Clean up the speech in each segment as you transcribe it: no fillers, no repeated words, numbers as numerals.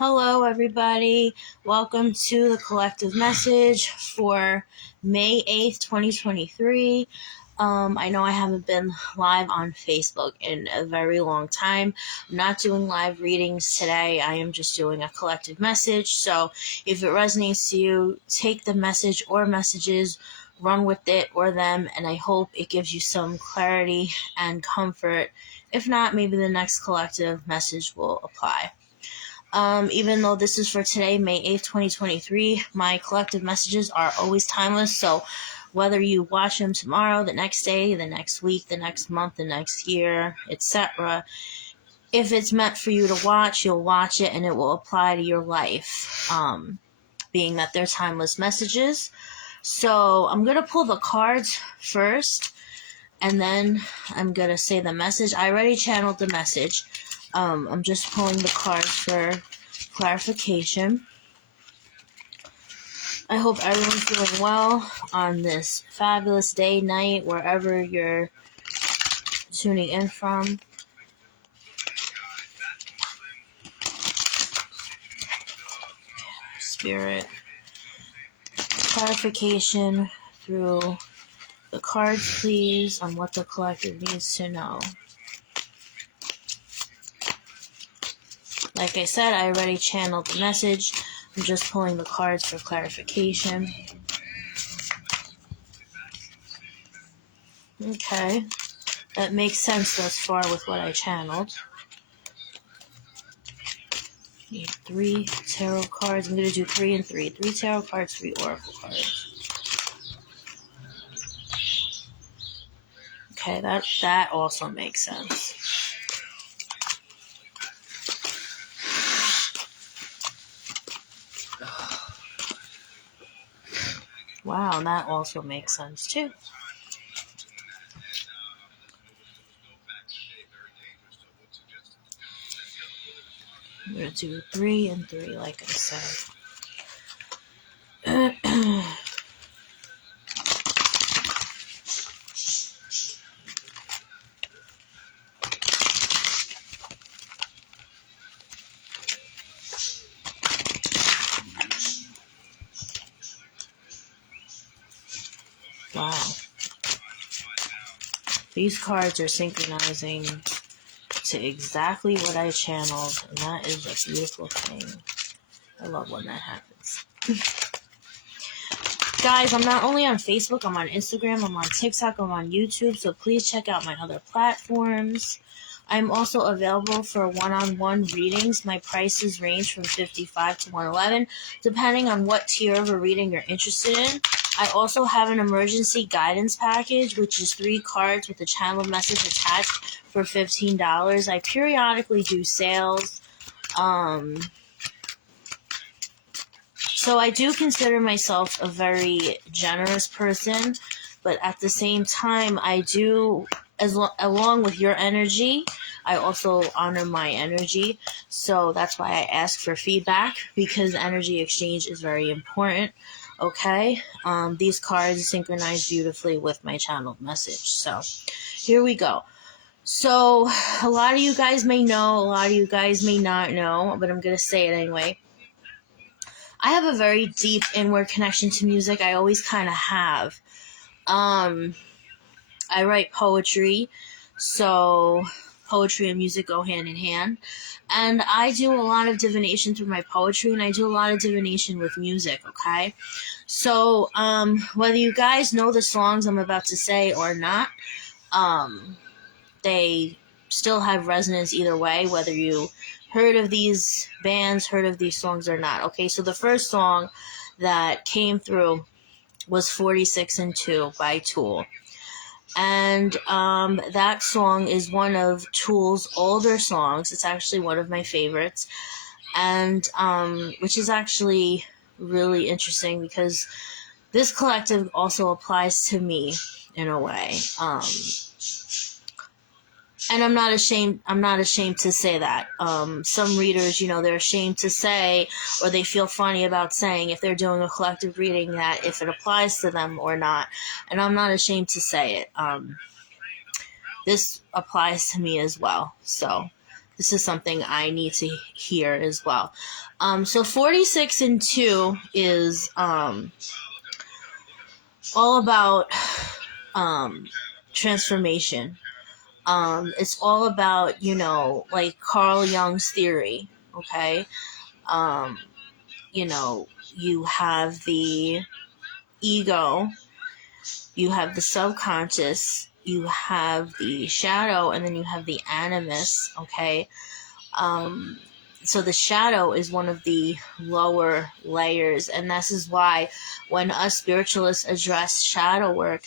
Hello, everybody. Welcome to the collective message for May 8th, 2023. I know I haven't been live on Facebook in a very long time. I'm not doing live readings today. I am just doing a collective message. So if it resonates to you, take the message or messages, run with it or them, and I hope it gives you some clarity and comfort. If not, maybe the next collective message will apply. Even though this is for today, May 8th, 2023, my collective messages are always timeless. So whether you watch them tomorrow, the next day, the next week, the next month, the next year, etc., if it's meant for you to watch, you'll watch it and it will apply to your life, being that they're timeless messages. So I'm going to pull the cards first, and then I'm going to say the message. I already channeled the message. I'm just pulling the cards for clarification. I hope everyone's doing well on this fabulous day, night, wherever you're tuning in from. Spirit. Clarification through the cards, please, on what the collective needs to know. Like I said, I already channeled the message. I'm just pulling the cards for clarification. Okay. That makes sense thus far with what I channeled. Need 3 tarot cards. I'm going to do 3 and 3. 3 tarot cards, 3 oracle cards. Okay, that also makes sense. Wow, that also makes sense too. I'm going to do 3 and 3, like I said. Wow. These cards are synchronizing to exactly what I channeled, and that is a beautiful thing. I love when that happens. Guys, I'm not only on Facebook, I'm on Instagram, I'm on TikTok, I'm on YouTube, so please check out my other platforms. I'm also available for one-on-one readings. My prices range from $55 to $111, depending on what tier of a reading you're interested in. I also have an emergency guidance package, which is 3 cards with a channel message attached for $15. I periodically do sales. So I do consider myself a very generous person, but at the same time, I do, along with your energy, I also honor my energy. So that's why I ask for feedback, because energy exchange is very important. Okay, these cards synchronize beautifully with my channeled message. So here we go. So a lot of you guys may know, a lot of you guys may not know, but I'm going to say it anyway. I have a very deep inward connection to music. I always kind of have. I write poetry, so poetry and music go hand in hand. And I do a lot of divination through my poetry, and I do a lot of divination with music, okay? So, whether you guys know the songs I'm about to say or not, they still have resonance either way, whether you heard of these bands, heard of these songs or not. Okay, so the first song that came through was 46 and 2 by Tool. And that song is one of Tool's older songs. It's actually one of my favorites. And which is actually really interesting because this collective also applies to me in a way. And I'm not ashamed to say that. Some readers, they're ashamed to say, or they feel funny about saying if they're doing a collective reading that if it applies to them or not. And I'm not ashamed to say it. This applies to me as well. So this is something I need to hear as well. So 46 and 2 is all about transformation. It's all about, like Carl Jung's theory, okay? You have the ego, you have the subconscious, you have the shadow, and then you have the animus, okay? So the shadow is one of the lower layers, and this is why when us spiritualists address shadow work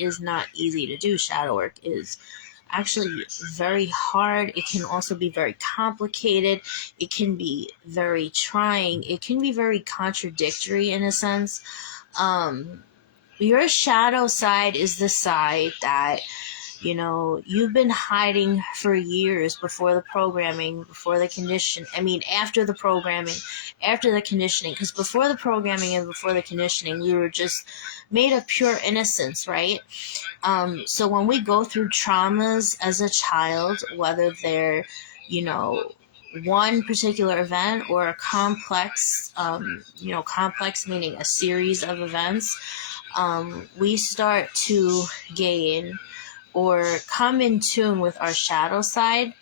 is not easy to do. Shadow work is actually very hard. It can also be very complicated. It can be very trying. It can be very contradictory in a sense. Your shadow side is the side that you've been hiding for years before the programming, before the condition. I mean, after the programming, after the conditioning. Because before the programming and before the conditioning, we were just made of pure innocence, right? So when we go through traumas as a child, whether they're, one particular event or a complex, complex meaning a series of events, we start to gain or come in tune with our shadow side.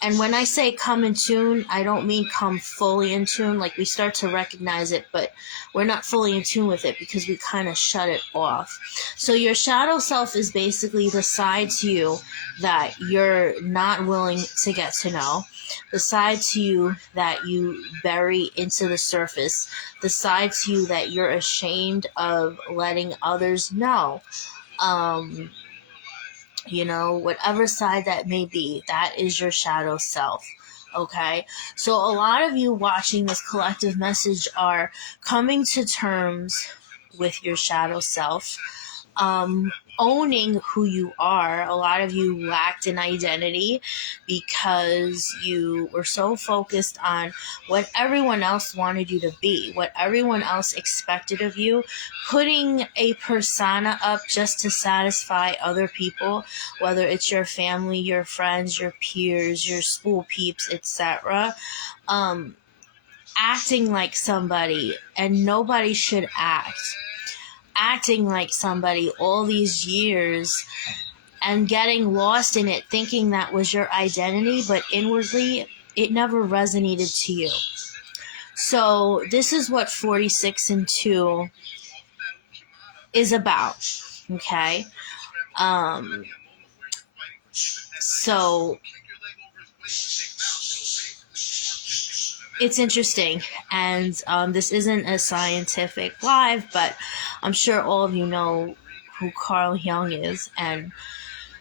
And when I say come in tune, I don't mean come fully in tune. Like, we start to recognize it, but we're not fully in tune with it because we kind of shut it off. So your shadow self is basically the side to you that you're not willing to get to know, the side to you that you bury into the surface, the side to you that you're ashamed of letting others know. Whatever side that may be, that is your shadow self. Okay? So a lot of you watching this collective message are coming to terms with your shadow self, owning who you are. A lot of you lacked an identity because you were so focused on what everyone else wanted you to be, what everyone else expected of you, putting a persona up just to satisfy other people, whether it's your family, your friends, your peers, your school peeps, etc. Acting like somebody, and nobody should acting like somebody all these years and getting lost in it, thinking that was your identity, but inwardly it never resonated to you. So this is what 46 and 2 is about, okay? So it's interesting, and this isn't a scientific live, but I'm sure all of you know who Carl Jung is, and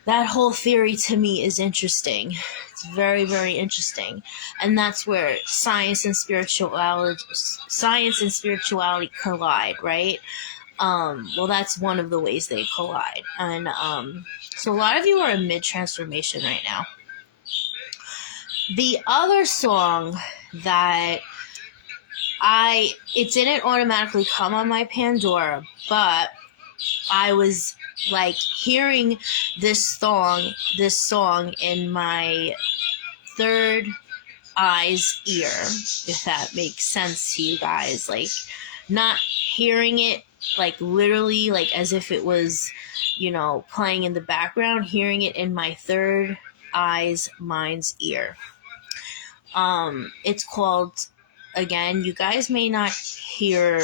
that whole theory to me is interesting. It's very, very interesting, and that's where science and spirituality collide, right? Well, that's one of the ways they collide, and so a lot of you are in mid-transformation right now. The other song that it didn't automatically come on my Pandora, but I was like hearing this song in my third eye's ear, if that makes sense to you guys. Like, not hearing it like literally, like as if it was, playing in the background, hearing it in my third eye's mind's ear. It's called, again, you guys may not hear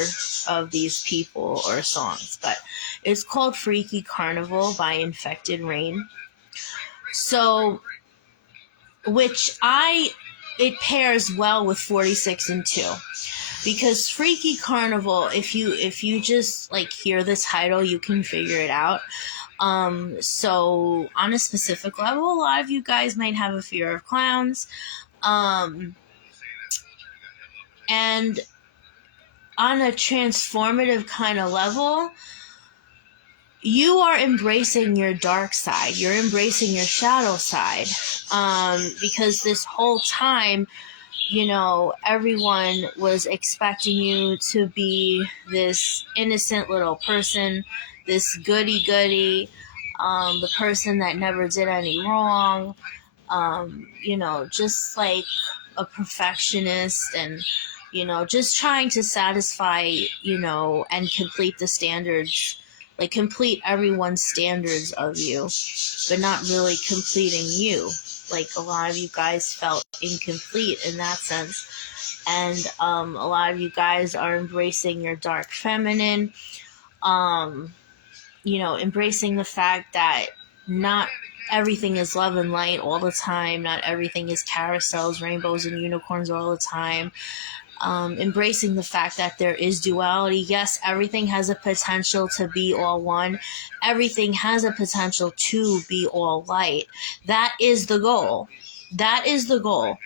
of these people or songs, but it's called Freaky Carnival by Infected Rain. So, it pairs well with 46 and 2. Because Freaky Carnival, if you just like hear the title, you can figure it out. So on a specific level, a lot of you guys might have a fear of clowns. And on a transformative kind of level, you are embracing your dark side. You're embracing your shadow side. Because this whole time, everyone was expecting you to be this innocent little person, this goody-goody, the person that never did any wrong, just like a perfectionist, and just trying to satisfy, and complete the standards, like complete everyone's standards of you, but not really completing you. Like a lot of you guys felt incomplete in that sense. And a lot of you guys are embracing your dark feminine, embracing the fact that not everything is love and light all the time. Not everything is carousels, rainbows, and unicorns all the time. Embracing the fact that there is duality. Yes, everything has a potential to be all one. Everything has a potential to be all light. That is the goal. That is the goal.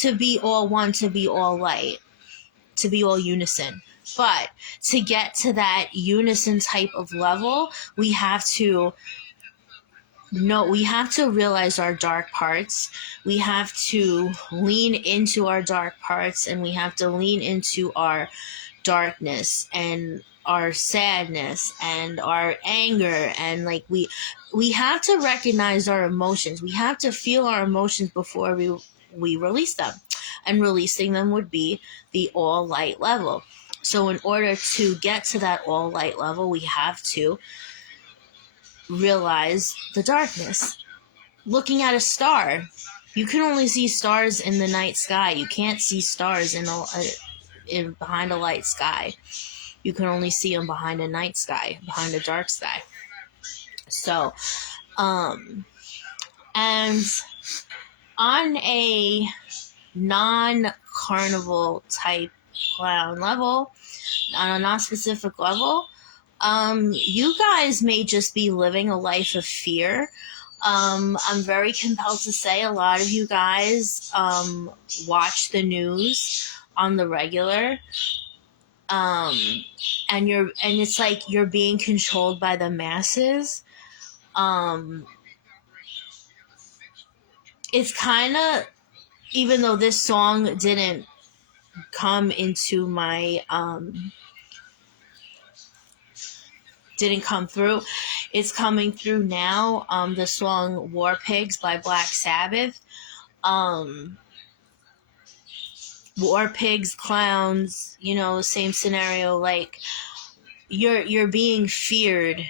To be all one, to be all light, to be all unison. But to get to that unison type of level, we have to realize our dark parts. We have to lean into our dark parts, and we have to lean into our darkness and our sadness and our anger, and like we have to recognize our emotions. We have to feel our emotions before we release them. And releasing them would be the all light level. So in order to get to that all light level, we have to realize the darkness. Looking at a star, you can only see stars in the night sky. You can't see stars in behind a light sky. You can only see them behind a night sky, behind a dark sky. So, and on a non-carnival type clown level, on a non-specific level, you guys may just be living a life of fear. I'm very compelled to say a lot of you guys watch the news on the regular, and it's like you're being controlled by the masses. It's kind of, even though this song didn't come into my didn't come through, it's coming through now. The song War Pigs by Black Sabbath. War pigs, clowns, same scenario. Like you're being feared.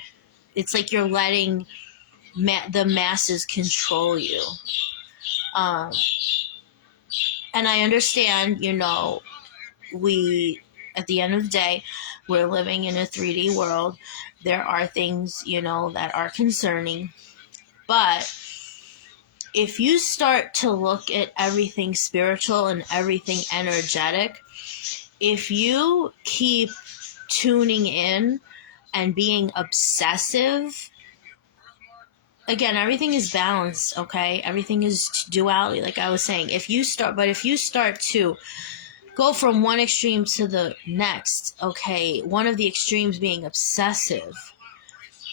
It's like you're letting the masses control you. And I understand, we, at the end of the day, we're living in a 3D world. There are things, that are concerning. But if you start to look at everything spiritual and everything energetic, if you keep tuning in and being obsessive, again, everything is balanced, okay? Everything is duality, like I was saying. If you start to go from one extreme to the next, okay, one of the extremes being obsessive,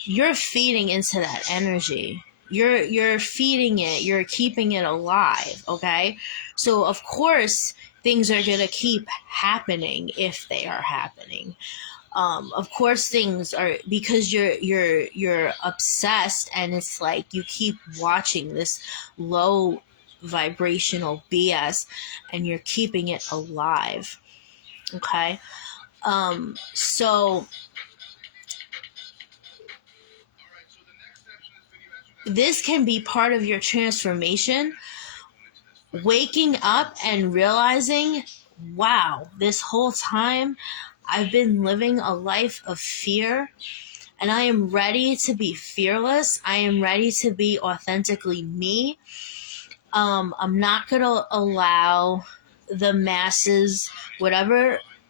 you're feeding into that energy. You're feeding it. You're keeping it alive, okay? So of course things are gonna keep happening if they are happening. Of course things are, because you're obsessed, and it's like you keep watching this low vibrational BS and you're keeping it alive. Okay? So this can be part of your transformation. Waking up and realizing, wow, this whole time I've been living a life of fear, and I am ready to be fearless. I am ready to be authentically me. I'm not going to allow the masses,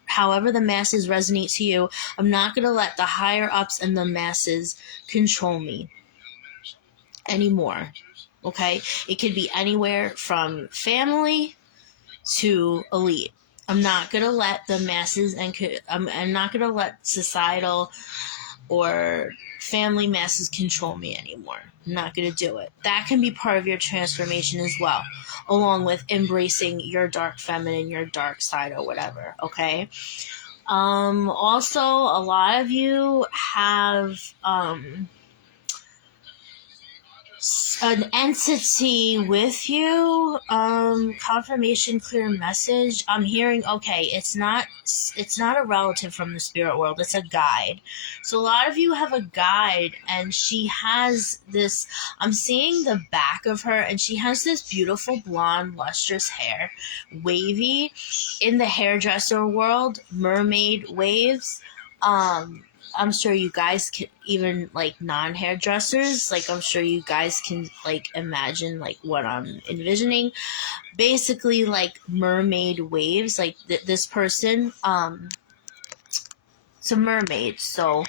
however the masses resonate to you, I'm not going to let the higher ups and the masses control me anymore. Okay? It could be anywhere from family to elite. I'm not going to let the masses I'm not going to let societal or family masses control me anymore. I'm not going to do it. That can be part of your transformation as well, along with embracing your dark feminine, your dark side, or whatever, okay? Also, a lot of you have an entity with you. Confirmation, clear message. I'm hearing, okay, it's not a relative from the spirit world, it's a guide. So a lot of you have a guide, and she has this, I'm seeing the back of her, and she has this beautiful blonde lustrous hair, wavy. In the hairdresser world, mermaid waves. I'm sure you guys can, even like non-hairdressers, like I'm sure you guys can like imagine like what I'm envisioning. Basically like mermaid waves, like this person, it's a mermaid. So